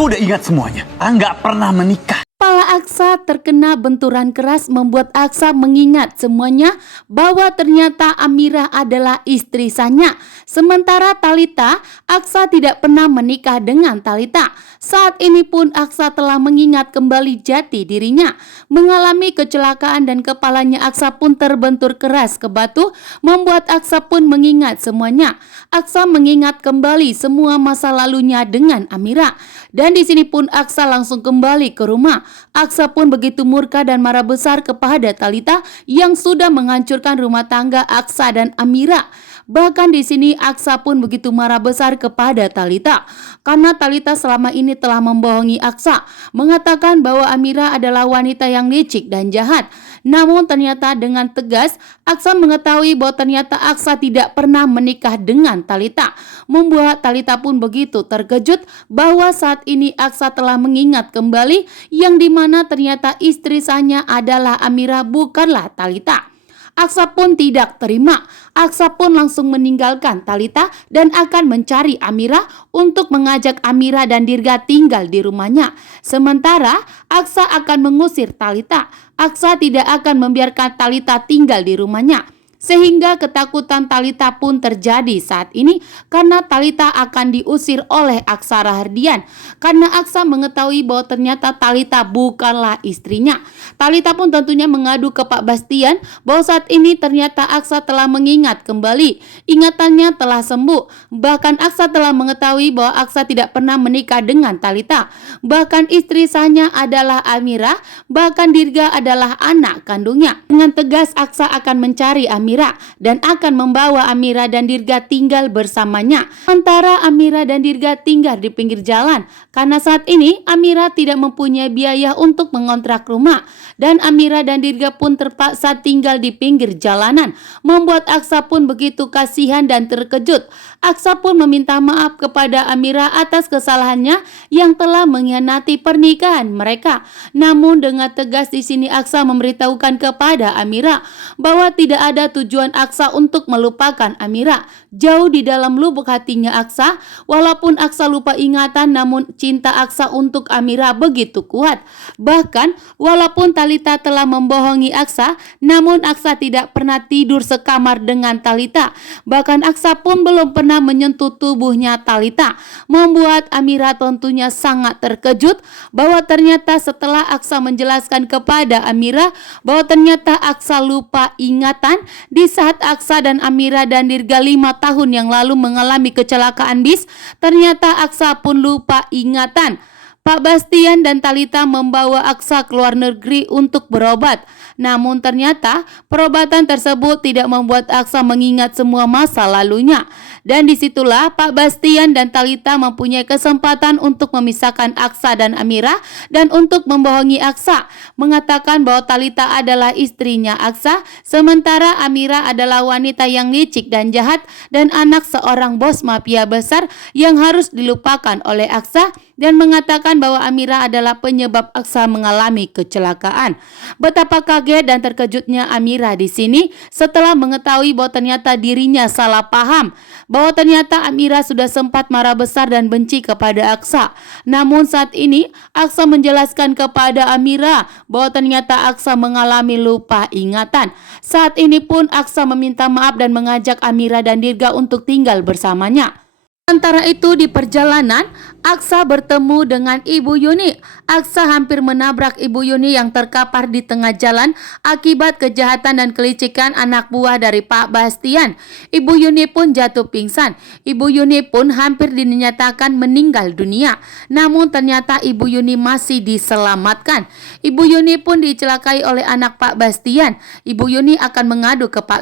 Aku udah ingat semuanya. Nggak pernah menikah. Kepala Aksa terkena benturan keras membuat Aksa mengingat semuanya bahwa ternyata Amira adalah istri sahnya. Sementara Thalita, Aksa tidak pernah menikah dengan Thalita. Saat ini pun Aksa telah mengingat kembali jati dirinya. Mengalami kecelakaan dan kepalanya Aksa pun terbentur keras ke batu, membuat Aksa pun mengingat semuanya. Aksa mengingat kembali semua masa lalunya dengan Amira. Dan di sini pun Aksa langsung kembali ke rumah. Aksa pun begitu murka dan marah besar kepada Thalita yang sudah menghancurkan rumah tangga Aksa dan Amira. Bahkan di sini Aksa pun begitu marah besar kepada Thalita karena Thalita selama ini telah membohongi Aksa, mengatakan bahwa Amira adalah wanita yang licik dan jahat. Namun ternyata dengan tegas Aksa mengetahui bahwa ternyata Aksa tidak pernah menikah dengan Thalita, membuat Thalita pun begitu terkejut bahwa saat ini Aksa telah mengingat kembali yang dimana ternyata istri sahnya adalah Amira, bukanlah Thalita. Aksa pun tidak terima. Aksa pun langsung meninggalkan Thalita dan akan mencari Amira untuk mengajak Amira dan Dirga tinggal di rumahnya. Sementara Aksa akan mengusir Thalita. Aksa tidak akan membiarkan Thalita tinggal di rumahnya. Sehingga ketakutan Thalita pun terjadi saat ini karena Thalita akan diusir oleh Aksa Rahardian. Karena Aksa mengetahui bahwa ternyata Thalita bukanlah istrinya. Thalita pun tentunya mengadu ke Pak Bastian bahwa saat ini ternyata Aksa telah mengingat kembali. Ingatannya telah sembuh. Bahkan Aksa telah mengetahui bahwa Aksa tidak pernah menikah dengan Thalita. Bahkan istri sahnya adalah Amira. Bahkan Dirga adalah anak kandungnya. Dengan tegas Aksa akan mencari Amira dan akan membawa Amira dan Dirga tinggal bersamanya. Sementara Amira dan Dirga tinggal di pinggir jalan karena saat ini Amira tidak mempunyai biaya untuk mengontrak rumah dan Amira dan Dirga pun terpaksa tinggal di pinggir jalanan, membuat Aksa pun begitu kasihan dan terkejut. Aksa pun meminta maaf kepada Amira atas kesalahannya yang telah mengkhianati pernikahan mereka. Namun dengan tegas di sini Aksa memberitahukan kepada Amira bahwa tidak ada tujuan Aksa untuk melupakan Amira. Jauh di dalam lubuk hatinya Aksa, walaupun Aksa lupa ingatan, namun cinta Aksa untuk Amira begitu kuat. Bahkan walaupun Thalita telah membohongi Aksa, namun Aksa tidak pernah tidur sekamar dengan Thalita. Bahkan Aksa pun belum pernah menyentuh tubuhnya Thalita, membuat Amira tentunya sangat terkejut bahwa ternyata setelah Aksa menjelaskan kepada Amira bahwa ternyata Aksa lupa ingatan di saat Aksa dan Amira dan Dirga 5 tahun yang lalu mengalami kecelakaan bis, ternyata Aksa pun lupa ingatan. Pak Bastian dan Thalita membawa Aksa ke luar negeri untuk berobat. Namun ternyata perobatan tersebut tidak membuat Aksa mengingat semua masa lalunya. Dan disitulah Pak Bastian dan Thalita mempunyai kesempatan untuk memisahkan Aksa dan Amira dan untuk membohongi Aksa, mengatakan bahwa Thalita adalah istrinya Aksa, sementara Amira adalah wanita yang licik dan jahat dan anak seorang bos mafia besar yang harus dilupakan oleh Aksa, dan mengatakan bahwa Amira adalah penyebab Aksa mengalami kecelakaan. Betapa kaget dan terkejutnya Amira di sini setelah mengetahui bahwa ternyata dirinya salah paham, bahwa ternyata Amira sudah sempat marah besar dan benci kepada Aksa. Namun saat ini Aksa menjelaskan kepada Amira bahwa ternyata Aksa mengalami lupa ingatan. Saat ini pun Aksa meminta maaf dan mengajak Amira dan Dirga untuk tinggal bersamanya. Sementara itu di perjalanan Aksa bertemu dengan Ibu Yuni. Aksa hampir menabrak Ibu Yuni yang terkapar di tengah jalan akibat kejahatan dan kelicikan anak buah dari Pak Bastian. Ibu Yuni pun jatuh pingsan. Ibu Yuni pun hampir dinyatakan meninggal dunia. Namun ternyata Ibu Yuni masih diselamatkan. Ibu Yuni pun dicelakai oleh anak Pak Bastian. Ibu Yuni akan mengadu ke Pak